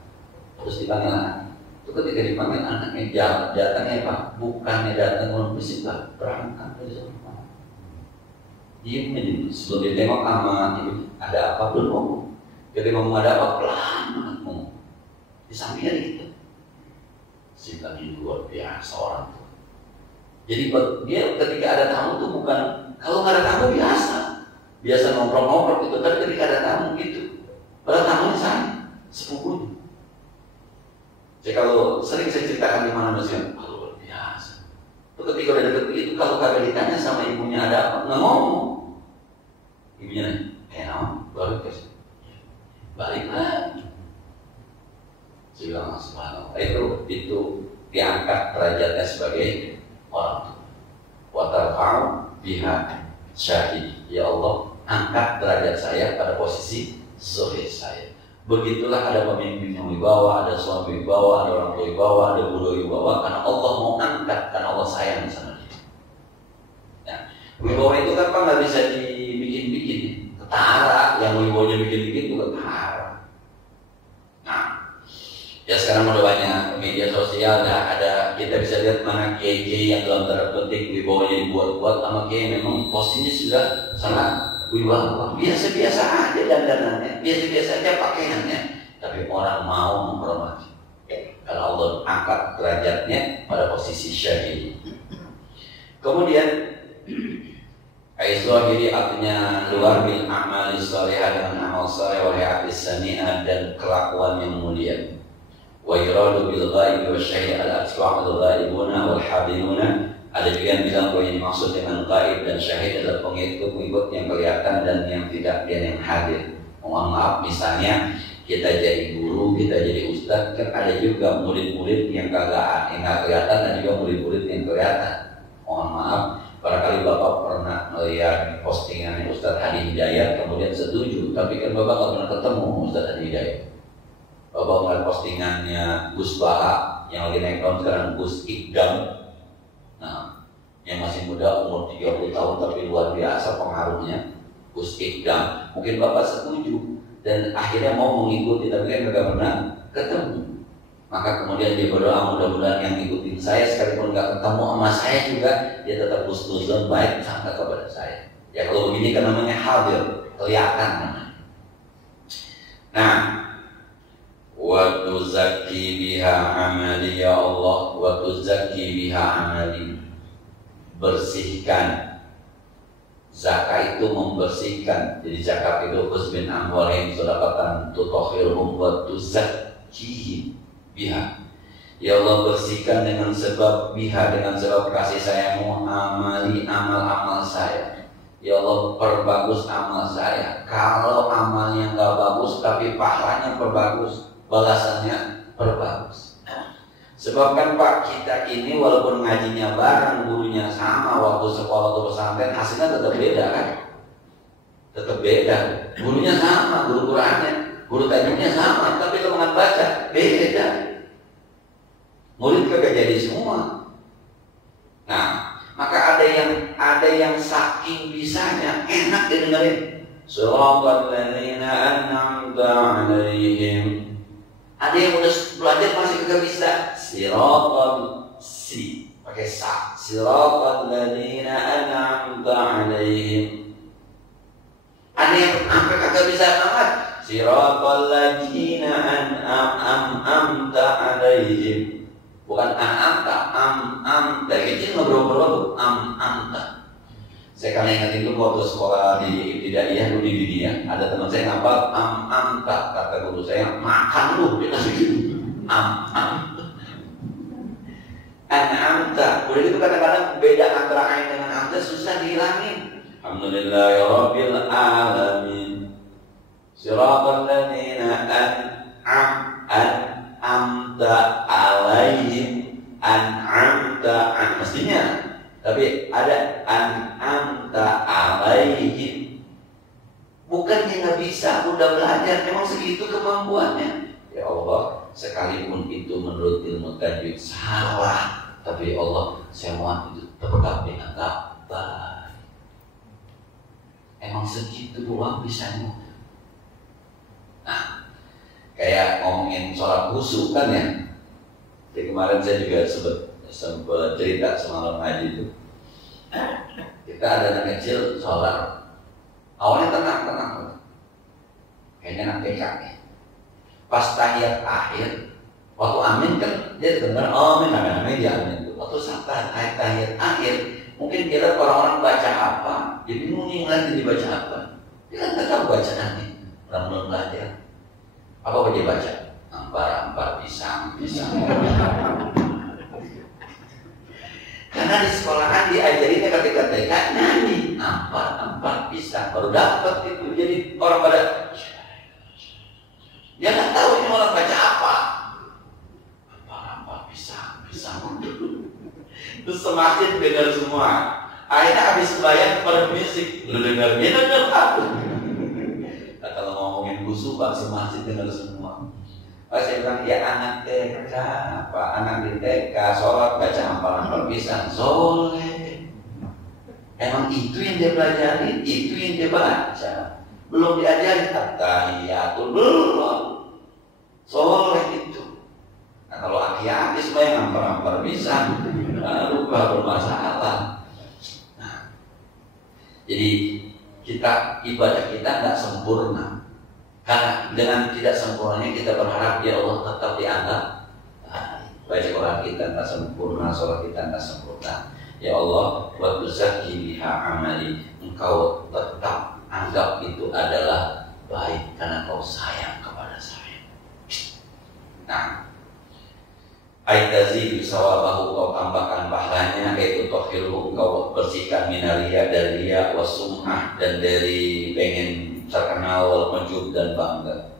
terus dipanggil anak. Itu ketika dipanggil anaknya datangnya Pak, bukannya datang untuk bersimpah, berangkat dari rumah. Dia menjadi sebelum dia tengok sama ibu, ada apa belum ngomong. Ketika ngomong ada apa, pelan banget ngomong. Di sampingnya gitu. Sehingga luar biasa orang itu. Jadi dia ketika ada tamu itu Kalau nggak ada tamu biasa nongkrong-nongkrong gitu. Tapi ketika ada tamu gitu, padahal tamunya saya sepupunya. Jadi kalau sering saya ceritakan di mana masih, luar biasa. Itu ketika udah deket itu, kalau kagak ditanya sama ibunya ada apa, nggak ngomong. Ibunya nanya, baru kasih, balik lagi. Saya bilang, subhanallah, itu diangkat derajatnya sebagai orang tua. Watarfa'u biha syahid. Ya Allah, angkat derajat saya pada posisi zohir saya. Begitulah ada pemimpin yang wibawa, ada suami wibawa, ada orang tua wibawa, ada guru wibawa, karena Allah mau angkat, karena Allah sayang sama dia. Nah, wibawa itu kan nggak bisa dibikin-bikin, ketara. Yang wibawanya bikin-bikin itu ketara. Nah, ya sekarang udah banyak media sosial, ada kita bisa lihat mana kiai yang dalam tanda petik wibawanya dibuat-buat, sama kiai memang posisinya sudah sangat wibawa, biasa-biasa aja dandanannya, biasa-biasa aja pakaiannya, tapi orang mau menghormati. Kalau Allah angkat derajatnya pada posisi syahid. Kemudian Aisyah artinya luar bil amali salihah, dengan amal saleh, wa hati sani'ah, dan kelakuan yang mulia. Wa yuradu bil ghaib wa syahid al-atwa' al-ghaibuna wal hadiruna. Ada juga yang bilang bahwa yang maksud dengan gaib dan syahid adalah pengikut-pengikut yang kelihatan dan yang tidak, dan yang hadir. Mohon maaf, misalnya kita jadi guru, kita jadi ustadz, kan ada juga murid-murid yang kagak kelihatan, dan juga murid-murid yang kelihatan. Mohon maaf, barangkali Bapak pernah melihat postingannya Ustadz Hadi Hidayat, kemudian setuju, tapi kan Bapak nggak pernah ketemu Ustadz Hadi Hidayat. Bapak melihat postingannya Gus Baha yang lagi naik tahun sekarang, Gus Ikdam. Nah, yang masih muda, umur 30 tahun tapi luar biasa pengaruhnya, Gus Ikdam. Mungkin Bapak setuju dan akhirnya mau mengikuti, tapi kan nggak pernah ketemu. Maka kemudian dia berdoa, mudah-mudahan yang ngikutin saya sekalipun nggak ketemu sama saya juga, dia tetap husnuzon, baik sangka kepada saya. Ya kalau begini kan namanya hadir, kelihatan namanya. Nah, wa tuzakki biha amali, ya Allah, wa tuzakki biha amali, bersihkan. Zakat itu membersihkan. Jadi zakat itu khuzbin amwalihim shadaqatan tutahhiruhum wa tuzakkihim biha. Ya Allah, bersihkan dengan sebab biha, dengan sebab kasih sayangmu, amali, amal-amal saya. Ya Allah, perbagus amal saya. Kalau amalnya nggak bagus tapi pahalanya perbagus, balasannya perbagus. Sebab kan Pak, kita ini walaupun ngajinya bareng, gurunya sama, waktu sekolah atau pesantren, hasilnya tetap beda kan? Tetap beda. Gurunya sama, guru Qurannya, guru tajwidnya sama, tapi lembungan baca beda. Murid kagak jadi semua. Nah, maka ada yang saking bisanya enak didengerin. Shiratal ladzina an'amta 'alaihim. Ada yang udah belajar masih kagak bisa. Pakai sa. Shiratal ladzina an'amta 'alaihim. Ada yang sampai kagak bisa banget. Shiratal ladzina an'amta 'alaihim. Bukan an'amta, dari kecil ngobrol-ngobrol amta. Saya kan ingat itu waktu sekolah di Ibtidaiyah dulu di Didia, ada teman saya ngapal amta, kata guru saya, makan lu, dia kasih gitu. An'amta, udah gitu kadang-kadang beda antara ain dengan amta susah dihilangin. Alhamdulillahirabbil alamin. Shiratal ladzina an'amta alaihim, an'amta mestinya, tapi ada an'amta alaihim. Bukannya nggak bisa, udah belajar, memang segitu kemampuannya. Ya Allah, sekalipun itu menurut ilmu tajwid salah, tapi Allah, saya mohon itu tetap dengan baik. Emang segitu doang bisanya. Nah, kayak ngomongin sholat khusyuk kan ya. Jadi kemarin saya juga sempat cerita semalam ngaji itu. Kita ada anak kecil sholat, awalnya tenang. Kayaknya anak TK nih. Pas tahiyat akhir, waktu amin kan dia dengar amin, dia amin. Waktu sampai tahiyat akhir, Mungkin kita orang-orang baca apa, jadi bingung lagi dibaca apa. Dia kan nggak tahu bacaannya, belum belajar. Apa dia baca? Ampar-ampar pisang. Karena di sekolahan diajarinnya ketika TK nyanyi ampar-ampar pisang, baru dapat itu. Jadi orang pada dia nggak tahu ini orang baca apa. Ampar-ampar pisang. Terus semakin dengar semua. Akhirnya habis sembahyang pada bisik, lu dengar dia dengar apa? Nah, kalau ngomongin busuk Pak semakin dengar semua. Pas saya bilang ya anak TK apa anak di TK sholat baca ampar-ampar pisang soleh. Emang itu yang dia pelajari, itu yang dia baca. Belum diajarin at-tahiyatul belum. Soleh itu. Nah kalau aki-aki semua yang ampar-ampar pisang, lalu baru masalah. Nah, jadi ibadah kita nggak sempurna. Karena dengan tidak sempurnanya kita berharap ya Allah tetap dianggap baca Quran kita nggak sempurna, sholat kita nggak sempurna. Ya Allah, wa tuzakki biha amali, engkau tetap anggap itu adalah baik karena kau sayang kepada saya. Nah, aitazidu sawabahu, kau tambahkan pahalanya, yaitu tohiru, kau bersihkan minaria dari riya wasum'ah, dan dari pengen terkenal wal majub dan bangga.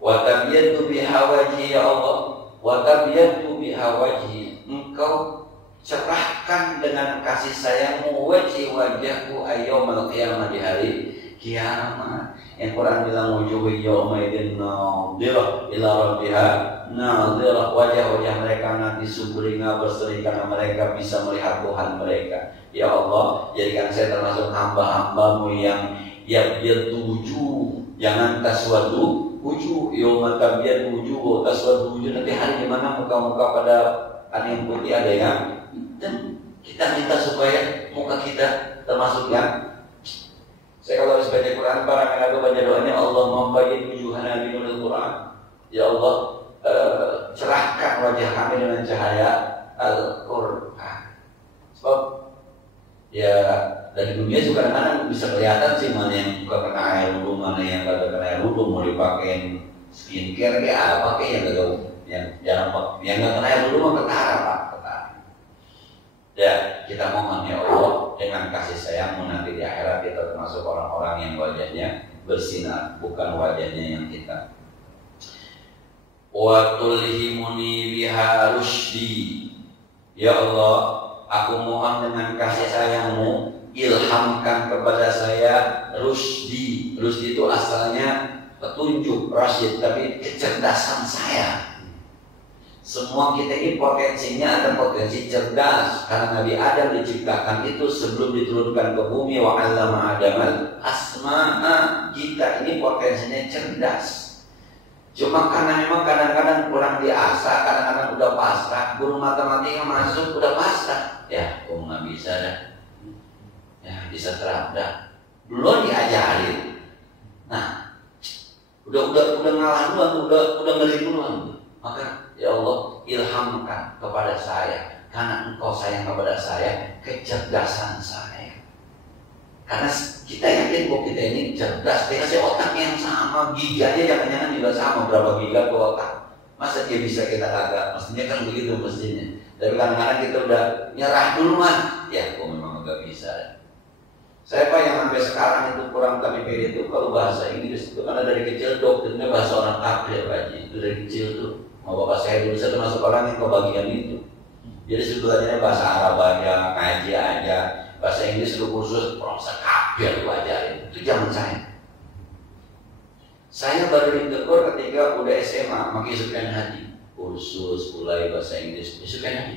Wa tabyadu biha wajhi, ya Allah, wa tabyadu biha wajhi, engkau cerahkan dengan kasih sayangmu wajahku ayyaumal qiyamah, di hari kiamat. Yang Quran bilang wujuhu yawma idin nadhirah ila rabbiha nadhirah, wajah-wajah mereka nanti sumringah berseri karena mereka bisa melihat Tuhan mereka. Ya Allah, jadikan saya termasuk hamba-hambamu yang yabyadu wujuh, jangan taswadu wujuh. Yawma tabyadu wujuh taswadu wujuh, nanti hari di mana muka-muka pada ada yang putih ada yang hitam. Kita minta supaya muka kita termasuk yang, saya kalau harus baca Quran, para mengaku baca doanya Allah membayyin wujuhana binuril Quran. Ya Allah, cerahkan wajah kami dengan cahaya Al-Quran. Sebab ya dari dunia juga kadang-kadang bisa kelihatan sih mana yang suka kena air wudhu, mana yang kagak kena air wudhu. Mau dipakein skincare kayak apa kayak yang kagak, yang jarang, yang nggak kena air wudhu mah ketara Pak, ketara. Ya kita mohon ya Allah, dengan kasih sayangmu nanti di akhirat kita termasuk orang-orang yang wajahnya bersinar, bukan wajahnya yang hitam. Wa tulhimuni biha rusydi, ya Allah, aku mohon dengan kasih sayangmu ilhamkan kepada saya rusydi. Rusydi itu asalnya petunjuk, rasyid, tapi kecerdasan saya. Semua kita ini potensinya ada potensi cerdas, karena Nabi Adam diciptakan itu sebelum diturunkan ke bumi. Wa 'allama Adamal asma'a, kita ini potensinya cerdas. Cuma karena memang kadang-kadang kurang diasah, kadang-kadang udah pasrah. Guru matematika masuk udah pasrah, ya kok nggak bisa dah, ya bisa terabdah, belum diajarin. Nah, udah ngalah duluan, udah ngeri duluan. Maka ya Allah, ilhamkan kepada saya, karena engkau sayang kepada saya, kecerdasan saya. Karena kita yakin bahwa kita ini cerdas, dikasih otak yang sama, giga aja jangan-jangan juga sama, berapa giga ke otak. Masa dia bisa kita kagak? Mestinya kan begitu mestinya. Tapi kadang-kadang kita udah nyerah duluan, ya kok memang agak bisa. Saya Pak yang sampai sekarang itu kurang kami pede itu kalau bahasa Inggris itu, karena dari kecil dokternya bahasa orang kafir Pak, itu dari kecil tuh. Mau bapak saya dulu, saya termasuk orang yang kebagian itu. Jadi sebetulnya bahasa Arab aja, ngaji aja, bahasa Inggris dulu kursus, bahasa kafir itu ajarin. Itu zaman saya. Saya baru ditegur ketika udah SMA, maka isukan hati. Kursus mulai bahasa Inggris, isukan hati.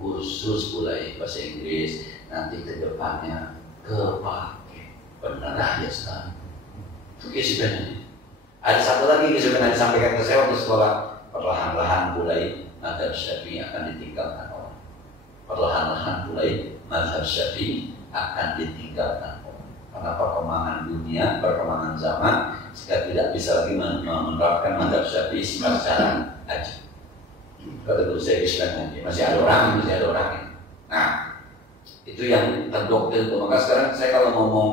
Kursus mulai bahasa Inggris, nanti ke depannya kepake. Benar aja sekarang. Itu isukan hati. Ada satu lagi isukan hati sampaikan ke saya waktu sekolah. Perlahan-lahan mulai mazhab Syafi'i akan ditinggalkan orang. Perlahan-lahan mulai mazhab Syafi'i akan ditinggalkan orang. Karena perkembangan dunia, perkembangan zaman, kita tidak bisa lagi menerapkan mazhab Syafi'i secara aja. Kalau dulu saya Islam aja, masih ada orang. Nah, Itu yang terdoktrin tuh. Maka sekarang saya kalau ngomong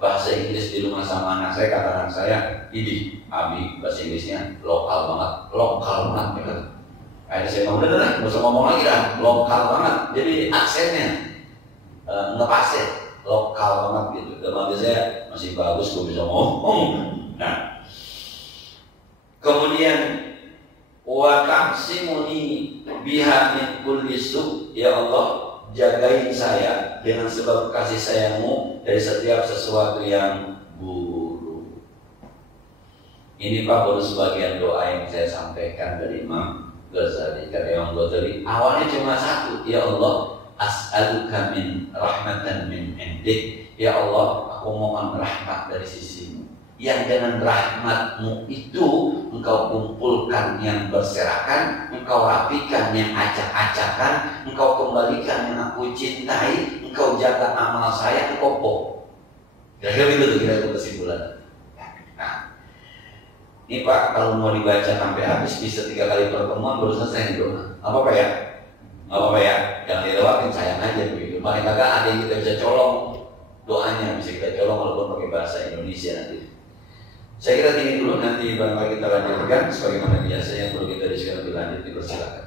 bahasa Inggris di rumah sama anak saya, kata anak saya, Idi, Abi, bahasa Inggrisnya lokal banget ya kan. Akhirnya saya ngomong, udah, nggak usah ngomong lagi dah, lokal banget. Jadi aksennya ngepas ya, lokal banget gitu. Dan saya masih bagus, gue bisa ngomong. Nah, kemudian wa tamsimuni biha min kulli su, ya Allah, jagain saya dengan sebab kasih sayangmu dari setiap sesuatu yang buruk. Ini Pak baru sebagian doa yang saya sampaikan dari Imam Ghazali. Karena Imam Ghazali awalnya cuma satu, ya Allah, as'aluka min rahmatan min indik, ya Allah, aku mohon rahmat dari sisimu, yang dengan rahmatmu itu engkau kumpulkan yang berserakan, engkau rapikan yang acak-acakan, engkau kembalikan yang aku cintai, engkau jaga amal saya, engkau bohong. Kira-kira itu kesimpulan. Nah, ini Pak, kalau mau dibaca sampai habis bisa 3 kali pertemuan baru selesai doa. Apa ya? Apa ya? Jangan dilewatin, sayang aja begitu. Paling kagak ada yang kita bisa colong doanya, bisa kita colong walaupun pakai bahasa Indonesia nanti. Saya kira ini dulu, nanti barangkali kita lanjutkan sebagaimana biasa yang perlu kita diskusikan lebih lanjut, dipersilakan.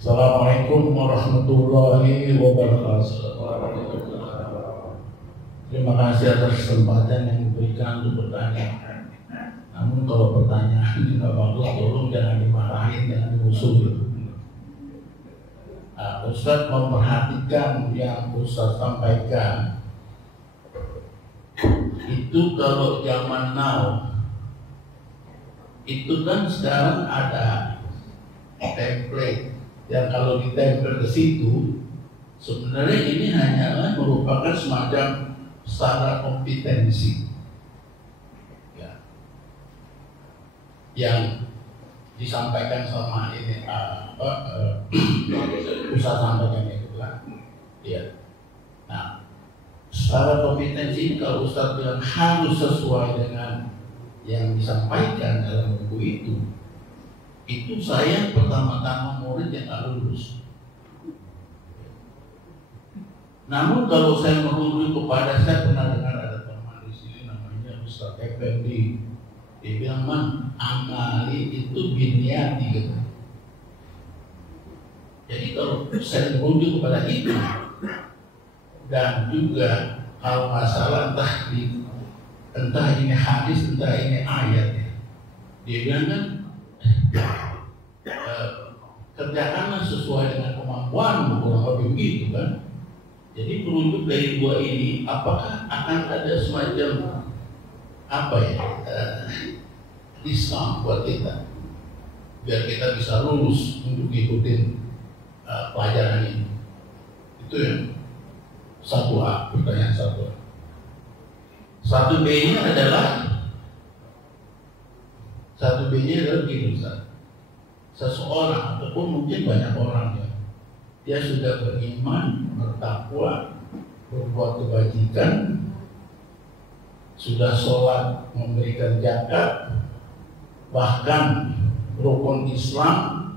Assalamualaikum warahmatullahi wabarakatuh. Terima kasih atas kesempatan yang diberikan untuk bertanya. Namun kalau pertanyaan ini nggak bagus, tolong jangan dimarahin, jangan dimusuhi. Ustadz memperhatikan yang Ustadz sampaikan. Itu kalau zaman now, itu kan sekarang ada template yang kalau ditempel ke situ, sebenarnya ini hanyalah merupakan semacam standar kompetensi yang disampaikan sama ini Ustaz sampaikan itu kan. Ya. Nah, secara kompetensi ini kalau Ustaz bilang harus sesuai dengan yang disampaikan dalam buku itu saya pertama-tama murid yang nggak lulus. Namun kalau saya merujuk kepada, saya pernah dengar ada teman di sini namanya Ustaz Effendi. Dia bilang, man, amali itu biniati gitu. Jadi kalau saya merujuk kepada itu, dan juga kalau masalah entah ini hadis, entah ini ayat, dia bilang kan, kerjakanlah sesuai dengan kemampuanmu, kurang lebih begitu kan. Jadi merujuk dari dua ini, apakah akan ada semacam diskon buat kita biar kita bisa lulus untuk ngikutin pelajaran ini? Itu yang satu A, pertanyaan satu A. Satu B-nya adalah gini Ustaz. Seseorang ataupun mungkin banyak orang ya, dia sudah beriman, bertakwa, berbuat kebajikan, sudah sholat, memberikan zakat, bahkan rukun Islam,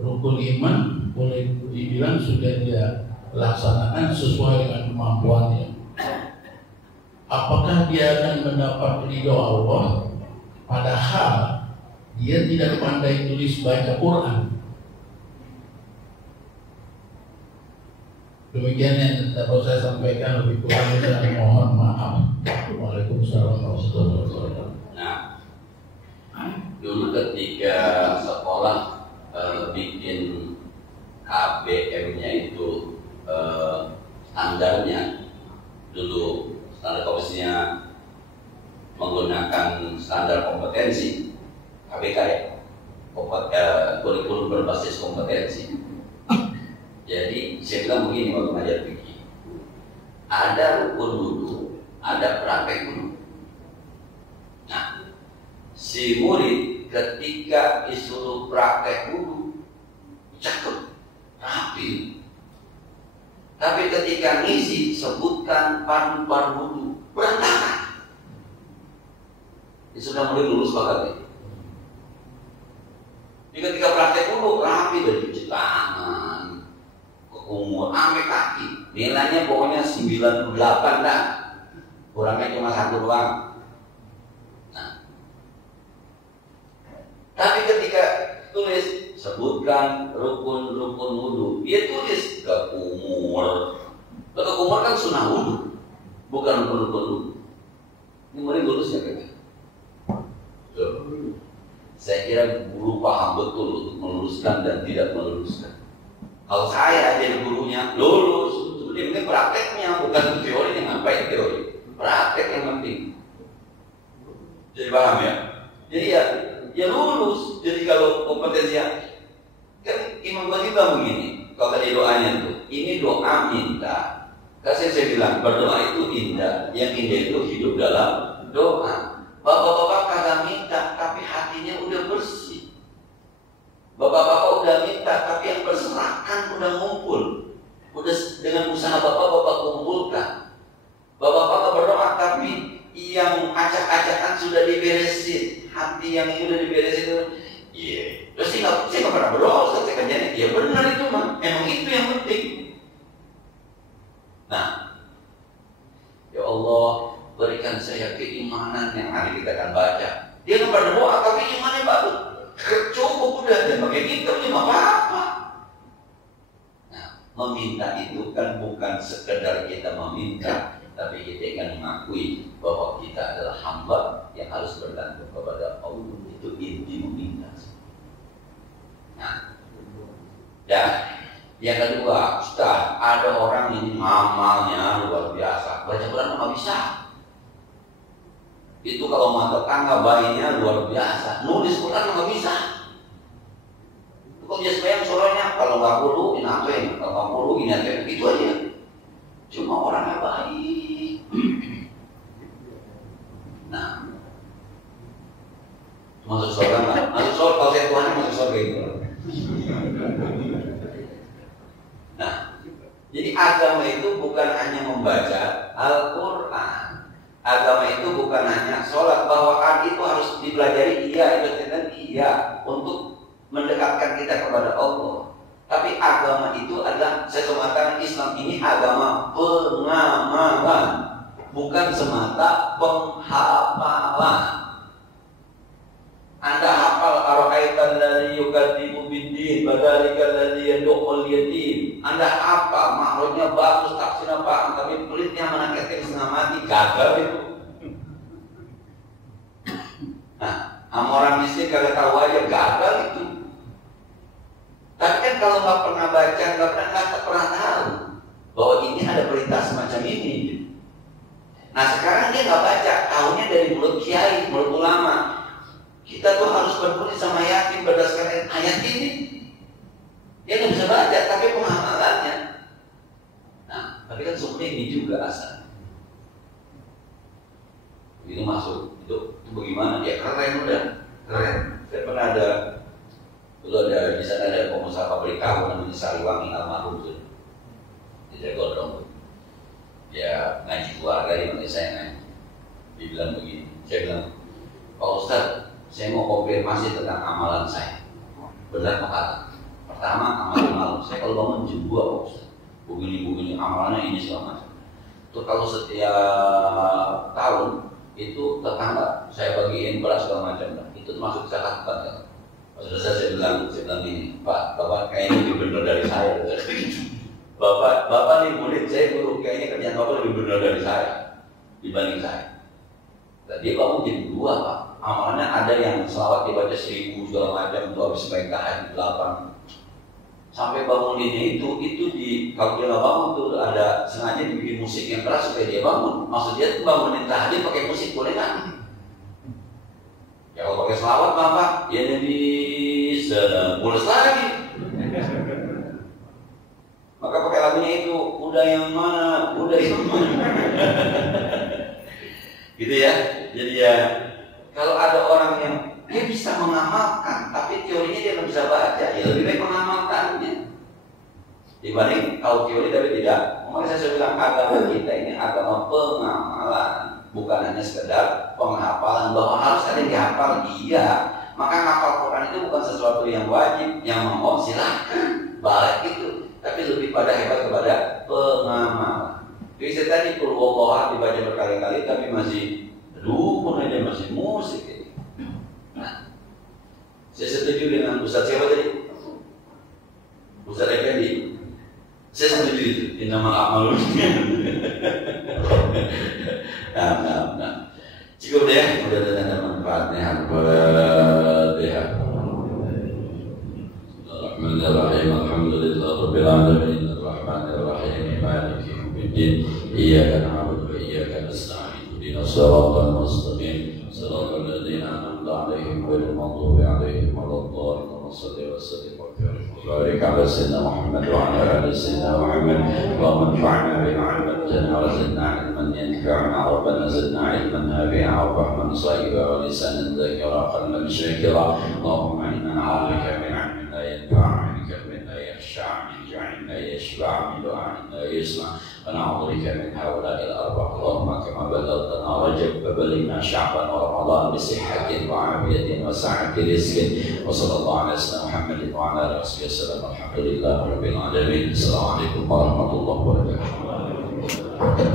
rukun iman boleh dibilang sudah dia laksanakan sesuai dengan kemampuannya. Apakah dia akan mendapat ridho Allah padahal dia tidak pandai tulis baca Quran? Demikian yang dapat saya sampaikan, lebih kurang saya mohon maaf. Waalaikumsalam warahmatullahi wabarakatuh. Nah, dulu ketika sekolah bikin KBM-nya itu standarnya dulu standar kompetensinya menggunakan standar kompetensi KBK ya, kurikulum berbasis kompetensi. Jadi saya bilang begini waktu ngajar fikih, ada rukun dulu, ada praktek dulu. Nah, si murid ketika disuruh praktek dulu, cakep, rapi, Tapi ketika ngisi sebutkan panduan wudu, berantakan. Ini sudah mulai lulus banget. Ini ketika praktek wudu rapi dari cuci tangan, ke umur, sampai kaki. Nilainya pokoknya 98 dah. Kurangnya cuma 1 doang. Nah. Tapi ketika tulis sebutkan rukun-rukun wudu, dia tulis ke umur. Ke umur kan sunnah wudu, bukan rukun-rukun wudu. Ini mulai lulus ya kan? Saya kira guru paham betul untuk meluruskan dan tidak meluruskan. Kalau saya jadi gurunya, lulus. Ini prakteknya, bukan teori. Ngapain teori? Praktek yang penting. Jadi paham ya? Jadi ya lulus. Jadi kalau kompetensinya, kan Imam Ghazali bilang begini. Kalau tadi doanya tuh, ini doa minta. Kasih saya bilang berdoa itu indah. Yang indah itu hidup dalam doa. Bapak-bapak kagak minta, tapi hatinya udah bersih. Bapak-bapak udah minta, tapi yang berserakan udah ngumpul. Udah dengan usaha bapak-bapak kumpulkan. Bapak-bapak berdoa, tapi yang acak-acakan sudah diberesin. Hati yang udah diberesin, iya. Terus saya nggak pernah berdoa, saya kerjanya. Ya benar itu mah, emang itu yang penting. Nah, ya Allah, berikan saya keimanan yang hari kita akan baca. Dia nggak berdoa, tapi imannya baru. Cukup udah, dan pakai kita cuma apa-apa. Nah, meminta itu kan bukan sekedar kita meminta, tapi kita akan mengakui bahwa kita adalah hamba yang harus bergantung kepada Allah. Itu inti meminta. Nah, dan yang kedua, Ustaz, ada orang ini ngamalnya luar biasa, baca Quran nggak bisa. Itu kalau mata tangga bayinya luar biasa, nulis Quran nggak bisa. Kok dia sebayang suaranya kalau nggak perlu ini apa ya, kalau nggak perlu ini apa ya, itu aja. Cuma orangnya baik. Nah, masuk surga nggak? Masuk surga kalau saya Tuhan masuk surga itu. Nah, jadi agama itu bukan hanya membaca Al-Quran. Agama itu bukan hanya sholat, bahwa itu harus dipelajari, iya, itu iya, untuk mendekatkan kita kepada Allah. Tapi agama itu adalah, saya mengatakan Islam ini agama pengamalan, bukan semata penghafalan. Anda hafal ara'aital ladzi yukadzibu biddin fadzalikal ladzi yad'ul yatim. Anda hafal, makhluknya bagus, tafsirnya paham, tapi pelitnya menakutkan setengah mati, gagal itu. Nah, sama orang miskin kagak tahu aja, gagal itu. Tapi kan kalau nggak pernah baca, nggak pernah tahu bahwa ini ada perintah semacam ini. Nah sekarang dia nggak baca, tahunya dari mulut kiai, mulut ulama. Kita tuh harus berkulit sama yakin berdasarkan ayat ini. Dia nggak bisa baca, tapi pengamalannya. Nah, tapi kan sebenarnya ini juga asal. Itu masuk, itu bagaimana? Ya keren udah, keren. Saya pernah ada, dulu ada di sana ada pengusaha pabrik tahu namanya Sariwangi almarhum tuh, di Jagodong. Ya ngaji keluarga dia manggil saya ngaji. Dia bilang begini, saya bilang, Pak Ustadz, saya mau konfirmasi tentang amalan saya. Benar Pak kata. Pertama amalan malam, saya kalau bangun jam 2 Pak Ustadz. Begini amalannya ini segala macam. Itu kalau setiap tahun itu tetangga saya bagiin beras segala macam. Itu termasuk zakat kan? Pas selesai saya bilang ini, Pak, Bapak kayaknya lebih benar dari saya. Bapak nih murid saya guru, kayaknya kerjaan Bapak lebih benar dari saya dibanding saya. Tadi bangun jam 2 Pak. Amalannya ada yang selawat dibaca 1000 segala macam, itu habis baik tahajud 8. Sampai banguninnya itu di kalau dia nggak bangun tuh ada sengaja dibikin musik yang keras supaya dia bangun. Maksud dia tuh bangunin tahajud pakai musik boleh nggak? Ya kalau pakai selawat Bapak, ya jadi mulus lagi. Maka pakai lagunya itu, udah yang mana, gitu ya. Jadi ya, kalau ada orang yang dia bisa mengamalkan, tapi teorinya dia nggak bisa baca, ya lebih baik mengamalkannya. dibanding tahu teori tapi tidak. Makanya saya bilang agama kita ini agama pengamalan, bukan hanya sekedar penghafalan bahwa harus ada yang dihafal. Iya, maka hafal Quran itu bukan sesuatu yang wajib, yang mau silahkan balik itu, tapi lebih pada hebat kepada pengamalan. Jadi saya tadi Qul dibaca berkali-kali tapi masih dukun aja, masih musik gitu. Nah, saya setuju dengan Ustaz siapa tadi? Ustaz Effendi. Saya setuju itu. Innamal a'malu nah. Cukup deh, udah ada manfaatnya. Al-Fatihah. Bismillahirrahmanirrahim. Alhamdulillahirabbil alamin. Arrahmanir rahim. Maliki yaumiddin. Iyyaka na'budu wa iyyaka nasta'in. Ihdinas siratal mustaqim. Siratal ladzina an'amta 'alaihim ghairil maghdubi 'alaihim waladdallin. Shalli wa sallim wa barik ala sayyidina Muhammad wa ala ali sayyidina Muhammad. Allahumma anfa'na bima 'allamtana wa zidna 'ilman yanfa'una. Rabbana zidna 'ilman nafi'a wa fahman sahiba wa lisanan dhakira qalban shakira. Allahumma inna na'udzubika min 'ilmin la yanfa'u, min qalbin la yakhsha', min ja'in la yashba', min du'a'in la yusma'. ونعوذ بك من هؤلاء الأربع. اللهم كما بلغتنا رجب فبلغنا شعبان ورمضان بصحة وعافية وسعة رزق. وصلى الله على سيدنا محمد وعلى آله وصحبه وسلم. الحمد لله رب العالمين. السلام عليكم ورحمة الله وبركاته.